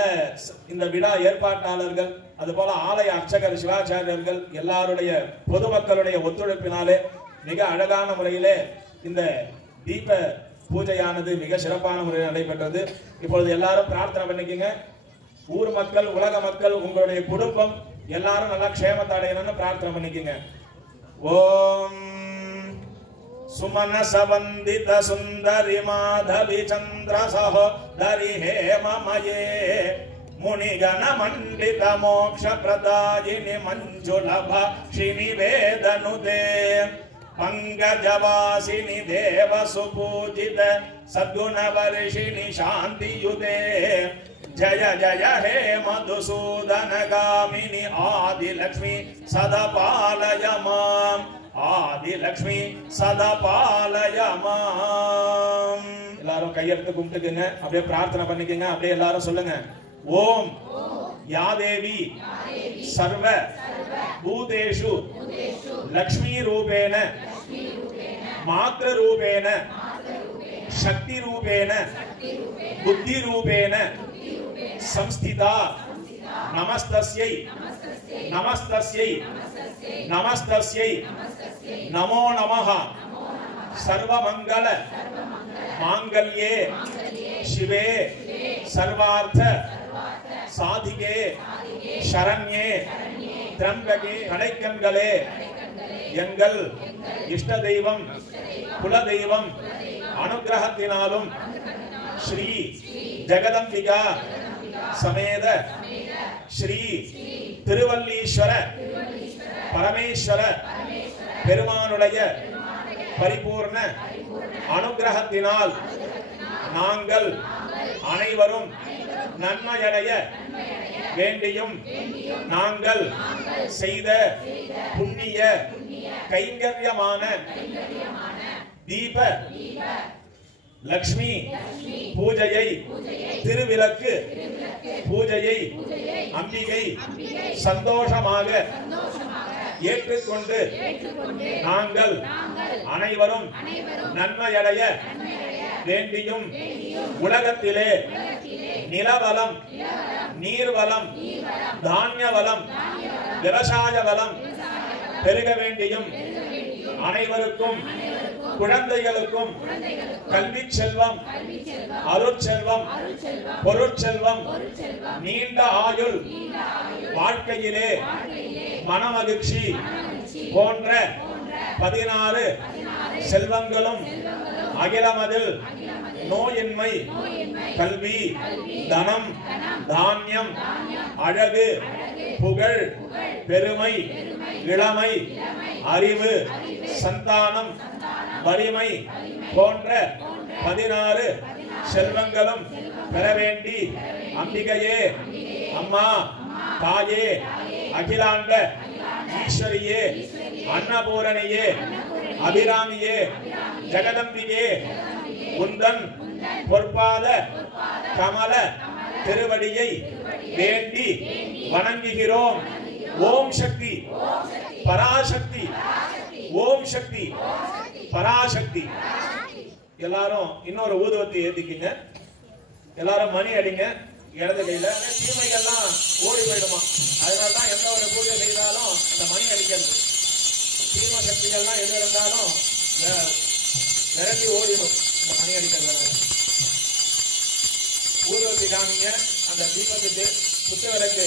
இந்த விழா ஏற்பாட்டாளர்கள் அதுபோல ஆலய அர்ச்சகர் சிவாச்சாரியர்கள் எல்லாருடைய பொதுமக்களுடைய ஒத்துழைப்பினாலே மிக அழகான முறையிலே இந்த தீப பூஜையானது மிக சிறப்பான முறையில் நடைபெற்றது இப்பொழுது எல்லாரும் பிரார்த்தனை பண்ணிக்கங்க ஊர் மக்கள் உலக மக்கள் உங்களுடைய குடும்பம் எல்லாரும் நல்லா க்ஷேமத்தை அடையணும்னு பிரார்த்தனை பண்ணிக்கங்க ஓம் सुमनस वंदित सुंदरी माधवी चंद्र सहोदरी हेममये मुनिगण मंडित मोक्ष प्रदायिनी मंजुलभाषिणी वेदनुते पंकजवासिनी देव सुपूजित सद्गुण वर्षिणी शांतियुते जय जय हे मधुसूदन गामिनी आदिलक्ष्मी सदा पालय माम् ஆதிலட்சுமி சதா பாலயமாம் எல்லாரும் கையெடுத்து கும்பிட்டுக்குங்க அப்படியே பிரார்த்தனை பண்ணிக்கங்க அப்படியே எல்லாரும் சொல்லுங்க ஓம் யாதேவி சர்வ பூதேஷு லக்ஷ்மி ரூபேன மாத்ர ரூபேன சக்தி ரூபேன புத்தி ரூபேன சம்ஸ்திதா நமஸ்தஸ்யை நமஸ்தஸ்யை நமஸ்தஸ்யை நமோ நமஹ सर्वमंगल मांगल्ये शिवे सर्वार्थ साधिके शरण्ये त्र्यंबके कடைக்கண்களே எங்கள் இஷ்ட தெய்வம் குல தெய்வம் அனுகிரகத்தினாலும் ஸ்ரீ ஜெகதம்பிகா சமேத ஸ்ரீ திருவல்லீஸ்வர பரமேஸ்வர பெருமானுடைய பரிபூர்ண அனுகிரகத்தினால் நாங்கள் அனைவரும் நன்மையடைய வேண்டியும் நாங்கள் செய்த புண்ணிய கைங்கரியமான தீப லக்ஷ்மி பூஜையை திருவிளக்கு பூஜையை அம்பிகை சந்தோஷமாக ஏற்றுக்கொண்டு நாங்கள் அனைவரும் நன்மையடைய வேண்டியும் உலகத்திலே நிலவலம் நீர்வலம் தானிய வளம் விவசாய வளம் பெருக வேண்டியும் அனைவருக்கும் குழந்தைகளுக்கும் கல்வி செல்வம் அருட்செல்வம் பொருட்செல்வம் நீண்ட ஆயுள் வாழ்க்கையிலே மனமகிழ்ச்சி போன்ற 16 செல்வங்களும் அகிலமதில் நோயின்மை கல்வி தனம் தானியம் அழகு புகழ் பெருமை இளமை அறிவு சந்தானம் வலிமை போன்ற 16 செல்வங்களும் பெற வேண்டி அம்பிகையே அம்மா தாயே அகிலாண்ட ஈஸ்வரியே அன்னபூரணியே அபிராமியே ஜெகதம்பியே உந்தன் பொற்பாத கமல திருவடியை வேண்டி வணங்குகிறோம். ஓம் சக்தி பராசக்தி ஓம் சக்தி பராசக்தி. எல்லாரும் இன்னொரு ஊதுவத்தி ஏத்திக்கிங்க. எல்லாரும் மணி அடிங்க இடது கையில. தீமைகள்லாம் ஓடி போயிடுமா, அதனாலதான் எந்த ஒரு பூஜை செய்தாலும் அந்த மணி அடிக்கிறது. தீமை சக்திகள்லாம் எது இருந்தாலும் விரட்டி ஓடிடும் இந்த மணி அடிக்கிறதுனால. ஊதுவத்தி காமிங்க. அந்த தீபத்துக்கு சுத்த விளக்கு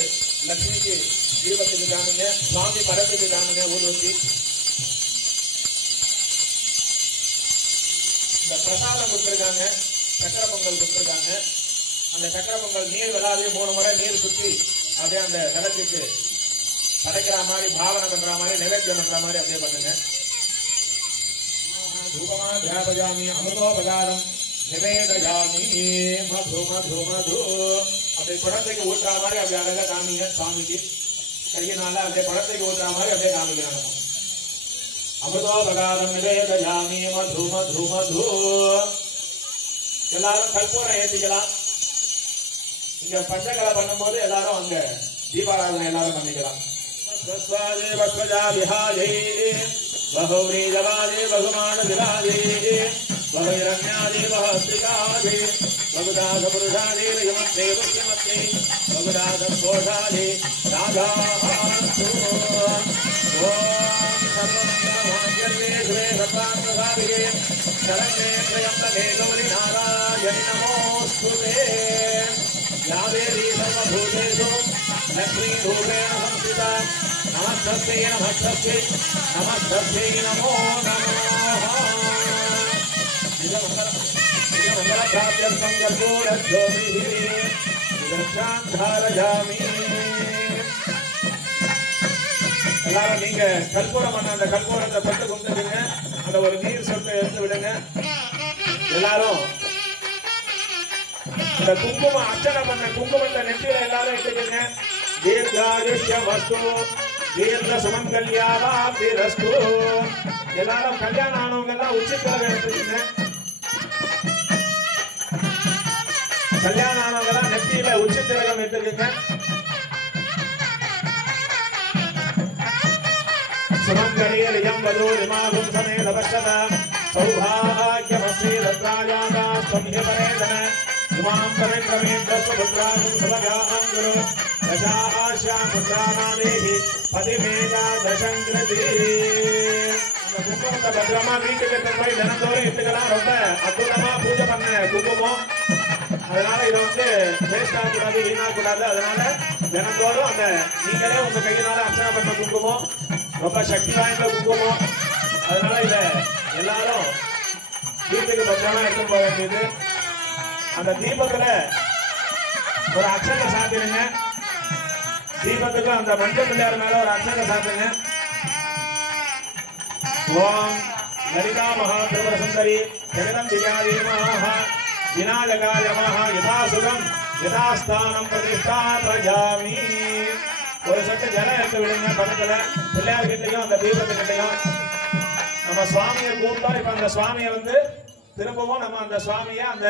லட்சுமிக்கு தீபத்துக்கு காமிங்க. சுவாமி படத்துக்கு காமிங்க ஊதுவத்தி. இந்த பிரசாதம் கொடுத்திருக்காங்க. சக்கர பொங்கல் கொடுத்துருக்காங்க. அந்த சக்கர பொங்கல் நீர் விளாதி 3 முறை நீர் சுற்றி அப்படியே அந்த விளக்குக்கு படைக்கிற மாதிரி பாவனை பண்ற மாதிரி நிவேத்தியம் பண்ற மாதிரி அப்படியே பண்ணுங்க. தூபமா தியாபஜாமி அமிர்தோபகாரம் நிவேதயாமி மது மது மது. அப்படி குழந்தைக்கு ஊற்றுற மாதிரி அப்படி அழகா காமிங்க. சுவாமிக்கு கையினால அப்படியே குழந்தைக்கு ஊற்றுற மாதிரி அப்படியே காமிக்கிறாங்க. அமிர்தோபகாரம் நிவேதயாமி மது மது மது. எல்லாரும் கற்பூரம் ஏற்றிக்கலாம். இங்க பஞ்சகலை பண்ணும்போது எல்லாரும் அங்க தீபாராதனை எல்லாரும் பண்ணிக்கலாம். ஸ்வஸ்வாஜே வஸ்வஜா விஹாஜே பகௌரி ஜவாஜே பகுமான திராஜே பகைரண்யாஜே பஹஸ்திகாஜே பகுதாத புருஷாஜே யமத்தே புஷ்யமத்தே பகுதாத கோஷாஜே ராகாஹாஸ்து. ஓம் சர்வமங்கலமாங்கல்யே சிவே சர்வார்த்தசாதிகே சரண்யே த்ர்யம்பகே கௌரி நாராயணி நமோஸ்துதே. या देवी सर्वभूतेषु लक्ष्मीरूपेण संस्थिता नमस्तस्यै नमस्तस्यै नमस्तस्यै नमो नमः. निजमङ्गलप्राप्त्यर्थं कर्पूरज्योतिः दक्षान्धारयामि. எல்லாரும் நீங்க கற்பூரம் பண்ண அந்த கற்பூரத்தை பட்டு கும்பிட்டுங்க. அந்த ஒரு நீர் சொட்டை எடுத்து விடுங்க. எல்லாரும் இந்த குங்குமம் அர்ச்சனை பண்ண குங்குமத்தை நெற்றியில எல்லாரும் எடுத்துக்கங்க. தீர்காயுஷ்யமஸ்து தீர்க்க சுமங்கல்யாவாப்திரஸ்து. எல்லாரும் கல்யாணம் ஆனவங்க எல்லாம் உச்சிக்கலவை எடுத்துக்கங்க. கல்யாணம் ஆனவங்க எல்லாம் நெற்றியில உச்சித்திலகம் எடுத்துக்கங்க. சுமங்கலியம் வதூரிமாகும் சமேத பக்ஷத சௌபாகியமஸ்ரீ ரத்ராஜாதா ஸ்வம்யபரேதன உமாம் பரேந்திரமேந்திரஸ்வபுத்ராகும் சுபகாம் குரு தசாஹாஸ்யாம் புத்ராமாதேஹி பதிமேதா தசங்கிருதி. அந்த குங்குமத்தை பத்திரமா வீட்டுக்கு எடுத்து போய் தினந்தோறும் இட்டுக்கலாம். ரொம்ப அற்புதமா பூஜை பண்ண குங்குமம். அதனால இதை வேஸ்ட் ஆகக்கூடாது, வீணாகக்கூடாது. அதனால தினந்தோறும் அந்த நீங்களே உங்க கையினால அர்ச்சனை பண்ண குங்குமம் ரொம்ப சக்தி வாய்ந்த குங்குமம். அதனால இத எல்லாரும் வீட்டுக்கு பத்திரமா எடுத்து போக வேண்டியது. அந்த தீபத்துல ஒரு அக்ஷதை சாத்திடுங்க. தீபத்துக்கு அந்த மஞ்சள் பிள்ளையார் மேல ஒரு அக்ஷதை சாத்துங்க. ஓம் லலிதா மகாபிரபர சுந்தரி ஜெகதம் தியாயமாஹ விநாயகாய நமஹ யதாசுரம் யதாஸ்தானம் பிரதிஷ்டாபயாமி. ஒரு சட்டு ஜலம் எடுத்து விடுங்க. பக்கத்துல பிள்ளையார் கிட்டையும் அந்த தீபத்துக்கிட்டையும் நம்ம சுவாமியை கூப்பிட்டோம். இப்ப அந்த சுவாமியை திரும்பவும் நம்ம அந்த சுவாமிய அந்த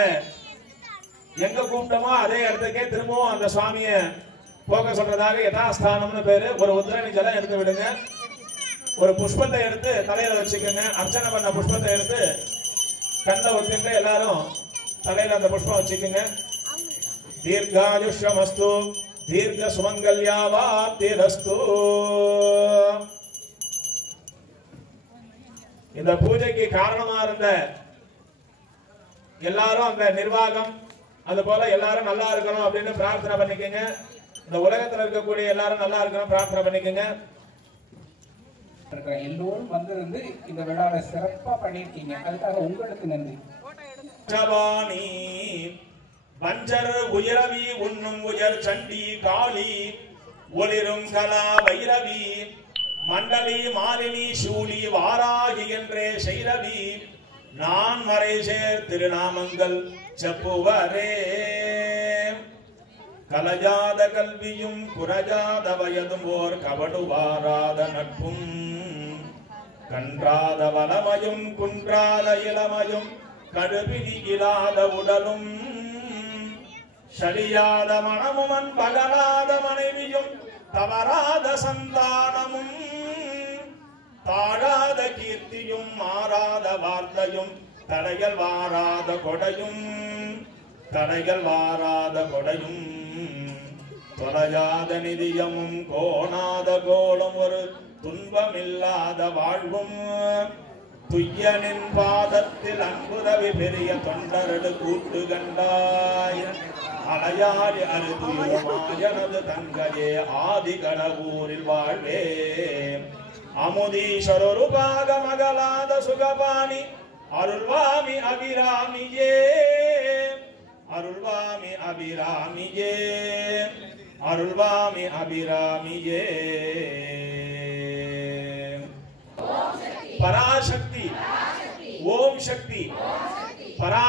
எங்க கூப்பிட்டோமோ அதே இடத்துக்கே திரும்பவும் அந்த சுவாமிய போக சொல்றதாக யதாஸ்தானம்னு பேரு. ஒரு உத்திரணி ஜலம் எடுத்து விடுங்க. ஒரு புஷ்பத்தை எடுத்து தலையில வச்சுக்கோங்க. அர்ச்சனை பண்ண புஷ்பத்தை எடுத்து கண்ணை ஒத்திட்டு எல்லாரும் தலையில அந்த புஷ்பம் வச்சுக்கோங்க. தீர்காயுஷ்யமஸ்து தீர்க்க சுமங்கல்யாவாப்திரஸ்து. இந்த பூஜைக்கு காரணமா இருந்த எல்லாரும் அந்த நிர்வாகம் அது போல எல்லாரும் நல்லா இருக்கணும் அப்படின்னு பிரார்த்தனை பண்ணிக்கங்க. இந்த உலகத்துல இருக்கக்கூடிய எல்லாரும் நல்லா இருக்கணும் பிரார்த்தனை பண்ணிக்கங்க. எல்லோரும் வந்திருந்து இந்த விழாவை சிறப்பா பண்ணிருக்கீங்க. அதுக்காக உங்களுக்கு நன்றி. வஞ்சர் உயரவி உண்ணும் உயர் சண்டி காளி ஒளிரும் கலா வைரவி மண்டலி மாலினி சூலி வாராகி என்றே செய்ரவி நான் மறை சேர் திருநாமங்கள் செப்புவரே. கலஜாத கல்வியும் குரஜாத வயதும் ஓர் கபடுவாராத நட்பும் கன்றாத வளமையும் குன்றாத இளமையும் கடுபிடி இல்லாத உடலும் சலியாத மனமுமன் பகலாத மனைவியும் தவறாத சந்தானமும் தாழாத கீர்த்தியும் மாறாத வார்த்தையும் தடைகள் வாராத கொடையும் தொலையாத நிதியமும் கோணாத கோலம் ஒரு துன்பமில்லாத வாழ்வும் துய்யனின் பாதத்தில் அன்புதவி பெரிய தொண்டரடு கூட்டு கண்டாய் அலையாடி அருதுயமாயனது தங்கையே ஆதி கடவுரில் வாழ்வே அமுதீஸ்வரொரு பாக மகளாத சுகபாணி அருள்வாமி அபிராமியே அருள்வாமி அபிராமியே அருள்வாமி அபிராமியே பராசக்தி ஓம் சக்தி பரா